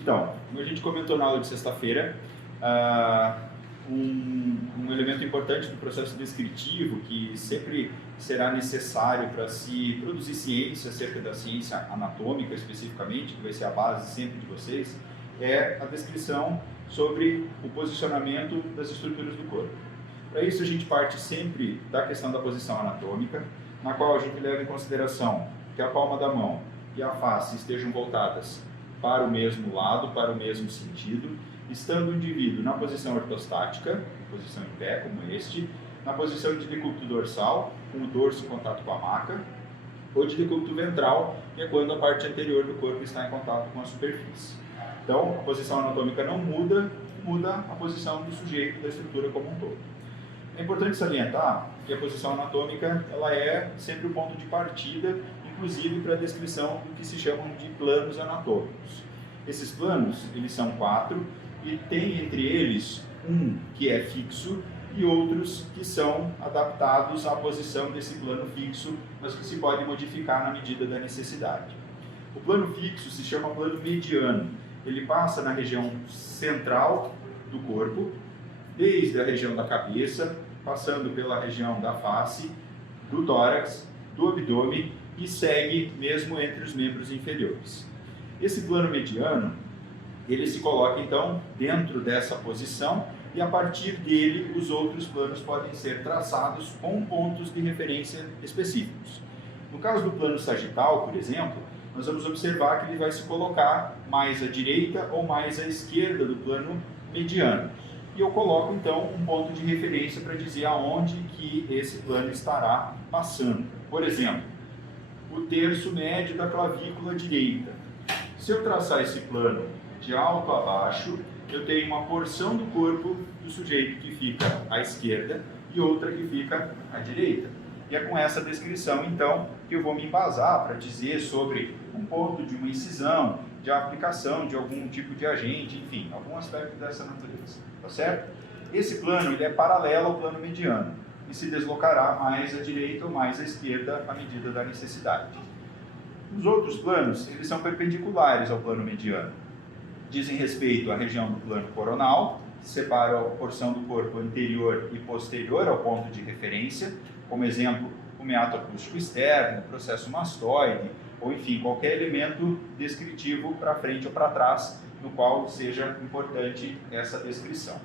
Então, como a gente comentou na aula de sexta-feira, ah, um elemento importante do processo descritivo, que sempre será necessário para se produzir ciência acerca da ciência anatômica especificamente, que vai ser a base sempre de vocês, é a descrição sobre o posicionamento das estruturas do corpo. Para isso a gente parte sempre da questão da posição anatômica, na qual a gente leva em consideração que a palma da mão e a face estejam voltadas para o mesmo lado, para o mesmo sentido, estando o indivíduo na posição ortostática, posição em pé, como este, na posição de decúbito dorsal, com o dorso em contato com a maca, ou de decúbito ventral, que é quando a parte anterior do corpo está em contato com a superfície. Então, a posição anatômica não muda, muda a posição do sujeito, da estrutura como um todo. É importante salientar que a posição anatômica ela é sempre o ponto de partida, inclusive para a descrição do que se chamam de planos anatômicos. Esses planos, eles são 4 e tem entre eles um que é fixo e outros que são adaptados à posição desse plano fixo, mas que se pode modificar na medida da necessidade. O plano fixo se chama plano mediano. Ele passa na região central do corpo, desde a região da cabeça, passando pela região da face, do tórax, do abdômen e segue mesmo entre os membros inferiores. Esse plano mediano, ele se coloca então dentro dessa posição e a partir dele os outros planos podem ser traçados com pontos de referência específicos. No caso do plano sagital, por exemplo, nós vamos observar que ele vai se colocar mais à direita ou mais à esquerda do plano mediano. E eu coloco então um ponto de referência para dizer aonde que esse plano estará passando. Por exemplo, o terço médio da clavícula direita. Se eu traçar esse plano de alto a baixo, eu tenho uma porção do corpo do sujeito que fica à esquerda e outra que fica à direita. E é com essa descrição, então, que eu vou me embasar para dizer sobre um ponto de uma incisão, de aplicação de algum tipo de agente, enfim, algum aspecto dessa natureza. Tá certo? Esse plano ele é paralelo ao plano mediano e se deslocará mais à direita ou mais à esquerda à medida da necessidade. Os outros planos, eles são perpendiculares ao plano mediano. Dizem respeito à região do plano coronal, que separa a porção do corpo anterior e posterior ao ponto de referência, como exemplo, o meato acústico externo, o processo mastoide, ou enfim, qualquer elemento descritivo para frente ou para trás, no qual seja importante essa descrição.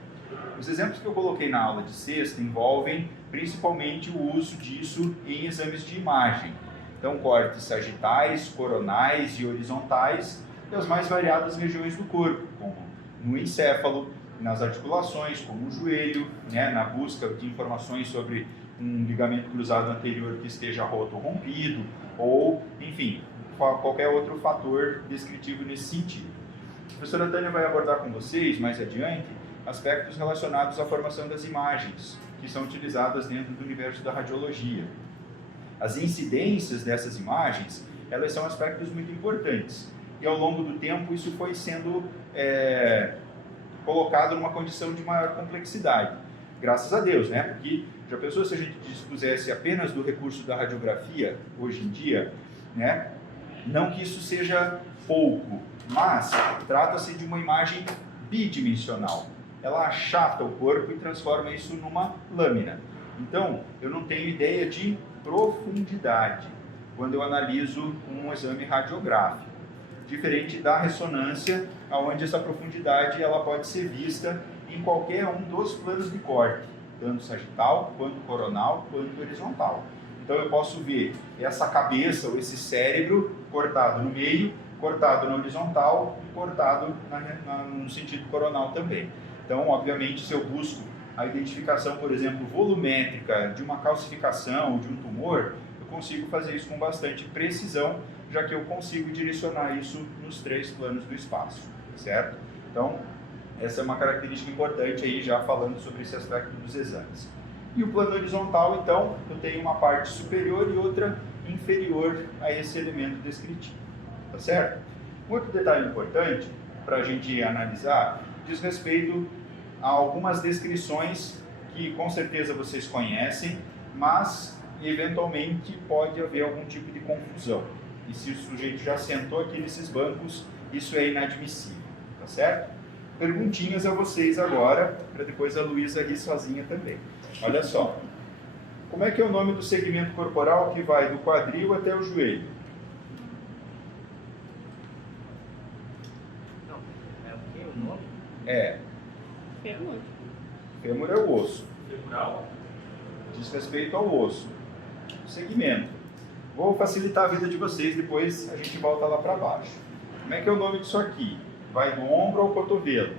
Os exemplos que eu coloquei na aula de sexta envolvem principalmente o uso disso em exames de imagem. Então, cortes sagitais, coronais e horizontais das mais variadas regiões do corpo, como no encéfalo, nas articulações, como o joelho, na busca de informações sobre um ligamento cruzado anterior que esteja roto ou rompido, ou, enfim, qualquer outro fator descritivo nesse sentido. A professora Tânia vai abordar com vocês, mais adiante, aspectos relacionados à formação das imagens, que são utilizadas dentro do universo da radiologia. As incidências dessas imagens, elas são aspectos muito importantes, e ao longo do tempo isso foi sendo colocado numa condição de maior complexidade. Graças a Deus, porque já pensou se a gente dispusesse apenas do recurso da radiografia, hoje em dia, não que isso seja pouco, mas trata-se de uma imagem bidimensional. Ela achata o corpo e transforma isso numa lâmina. Então, eu não tenho ideia de profundidade quando eu analiso um exame radiográfico, diferente da ressonância, onde essa profundidade ela pode ser vista em qualquer um dos planos de corte, tanto sagital, quanto coronal, quanto horizontal. Então eu posso ver essa cabeça ou esse cérebro cortado no meio, cortado na horizontal, cortado no sentido coronal também. Então, obviamente, se eu busco a identificação, por exemplo, volumétrica de uma calcificação ou de um tumor, eu consigo fazer isso com bastante precisão, já que eu consigo direcionar isso nos 3 planos do espaço, certo? Então, essa é uma característica importante aí, já falando sobre esse aspecto dos exames. E o plano horizontal, então, eu tenho uma parte superior e outra inferior a esse elemento descritivo, tá certo? Um outro detalhe importante para a gente analisar diz respeito a algumas descrições que com certeza vocês conhecem, mas eventualmente pode haver algum tipo de confusão. E se o sujeito já sentou aqui nesses bancos, isso é inadmissível. tá certo? Perguntinhas a vocês agora, para depois a Luísa rir sozinha também. Olha só. Como é que é o nome do segmento corporal que vai do quadril até o joelho? Não, é o que o nome? É. Fêmur. Fêmur é o osso. Femoral? Diz respeito ao osso. Segmento. Vou facilitar a vida de vocês, depois a gente volta lá para baixo. Como é que é o nome disso aqui? Vai do ombro ao cotovelo.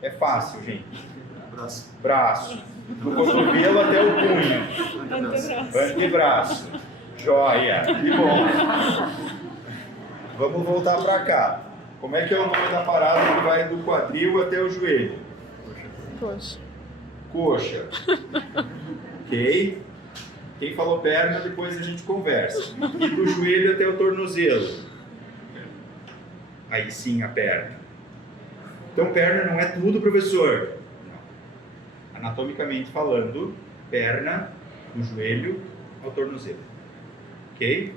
É fácil, gente. Braço. Braço. Do cotovelo até o punho. Antebraço. Antebraço. Joia. Que bom. Vamos voltar para cá. Como é que é o nome da parada que vai do quadril até o joelho? Poxa. Coxa. Ok? Quem falou perna, depois a gente conversa. E do joelho até o tornozelo. Aí sim a perna. Então perna não é tudo, professor. Não. Anatomicamente falando, perna do joelho ao tornozelo. Ok?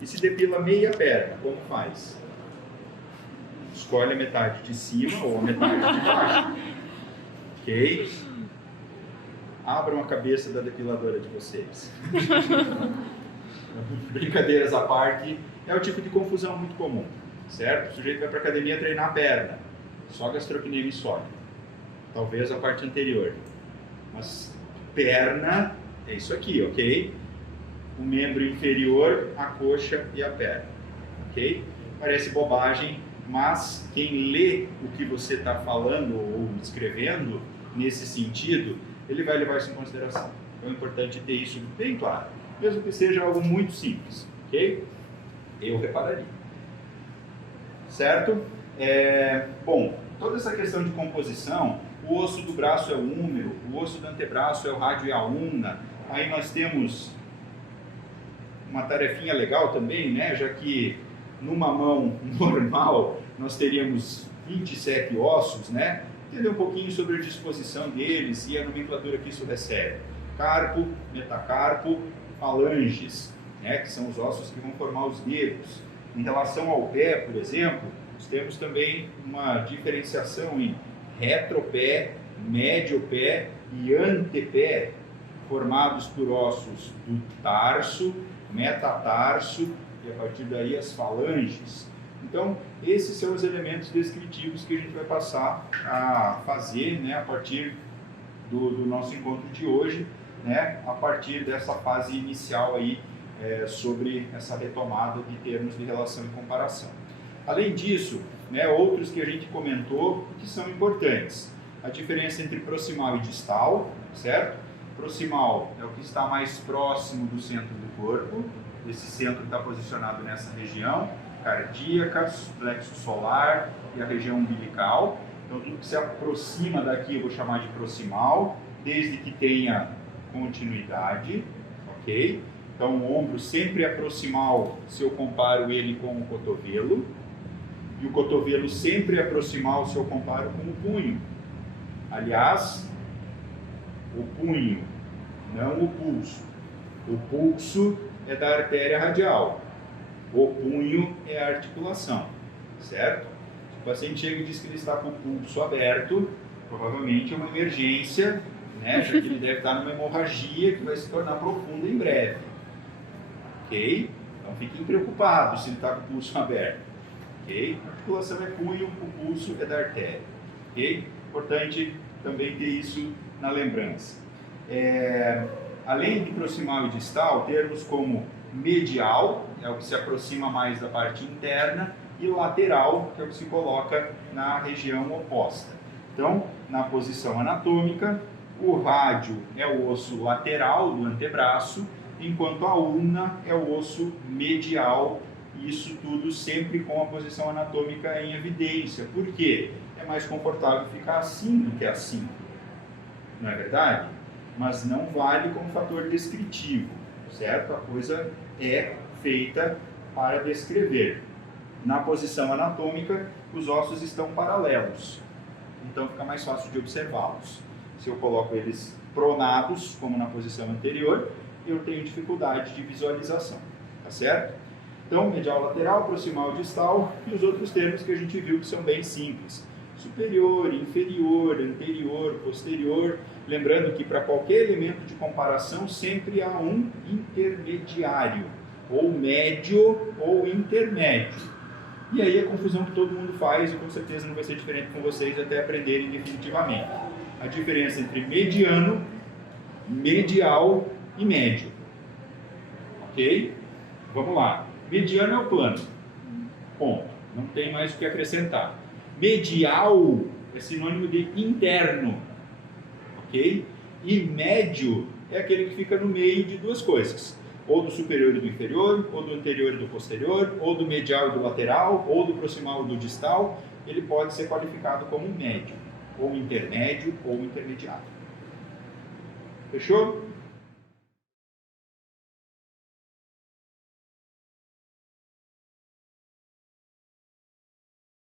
E se depila meia perna, como faz? Escolhe a metade de cima ou a metade de baixo. Ok? Abram a cabeça da depiladora de vocês. Brincadeiras à parte, é o tipo de confusão muito comum, certo? O sujeito vai para a academia treinar a perna, só gastrocnêmio sólido. Talvez a parte anterior. Mas perna é isso aqui, ok? O membro inferior, a coxa e a perna, ok? Parece bobagem, mas quem lê o que você está falando ou escrevendo nesse sentido, ele vai levar isso em consideração. Então é importante ter isso bem claro, mesmo que seja algo muito simples, ok? Eu repararia. Certo? Bom, toda essa questão de composição, o osso do braço é o húmero, o osso do antebraço é o rádio e a ulna. Aí nós temos uma tarefinha legal também, né? Já que numa mão normal nós teríamos 27 ossos, né? Entender um pouquinho sobre a disposição deles e a nomenclatura que isso recebe. Carpo, metacarpo, falanges, né? Que são os ossos que vão formar os dedos. Em relação ao pé, por exemplo, nós temos também uma diferenciação em retropé, médio pé e antepé, formados por ossos do tarso, metatarso e a partir daí as falanges. Então, esses são os elementos descritivos que a gente vai passar a fazer, né, a partir do nosso encontro de hoje, né, a partir dessa fase inicial aí, sobre essa retomada de termos de relação e comparação. Além disso, né, outros que a gente comentou que são importantes. A diferença entre proximal e distal, certo? Proximal é o que está mais próximo do centro do corpo. Esse centro está posicionado nessa região cardíaca, plexo solar e a região umbilical. Então, tudo que se aproxima daqui eu vou chamar de proximal, desde que tenha continuidade, ok? Então, o ombro sempre é proximal se eu comparo ele com o cotovelo, e o cotovelo sempre é proximal se eu comparo com o punho. Aliás, o punho, não o pulso. O pulso é da artéria radial. O punho é a articulação, certo? Se o paciente chega e diz que ele está com o pulso aberto, provavelmente é uma emergência, né? Já que ele deve estar numa hemorragia que vai se tornar profunda em breve. Ok? Então fiquem preocupados se ele está com o pulso aberto. Ok? A articulação é punho, o pulso é da artéria. Ok? Importante também ter isso na lembrança. Além de proximal e distal, termos como medial, é o que se aproxima mais da parte interna, e lateral, que é o que se coloca na região oposta. Então, na posição anatômica, o rádio é o osso lateral do antebraço, enquanto a ulna é o osso medial, e isso tudo sempre com a posição anatômica em evidência. Por quê? É mais confortável ficar assim do que assim. Não é verdade? Mas não vale como fator descritivo, certo? A coisa é feita para descrever. Na posição anatômica, os ossos estão paralelos, então fica mais fácil de observá-los. Se eu coloco eles pronados, como na posição anterior, eu tenho dificuldade de visualização, tá certo? Então, medial lateral, proximal distal e os outros termos que a gente viu que são bem simples. Superior, inferior, anterior, posterior. Lembrando que para qualquer elemento de comparação sempre há um intermediário, ou médio ou intermédio. E aí a confusão que todo mundo faz, e com certeza não vai ser diferente com vocês até aprenderem definitivamente. A diferença entre mediano, medial e médio. Ok? Vamos lá. Mediano é o plano. Ponto. Não tem mais o que acrescentar. Medial é sinônimo de interno. Ok? E médio é aquele que fica no meio de duas coisas. Ou do superior e do inferior, ou do anterior e do posterior, ou do medial e do lateral, ou do proximal e do distal. Ele pode ser qualificado como médio, ou intermédio, ou intermediário. Fechou?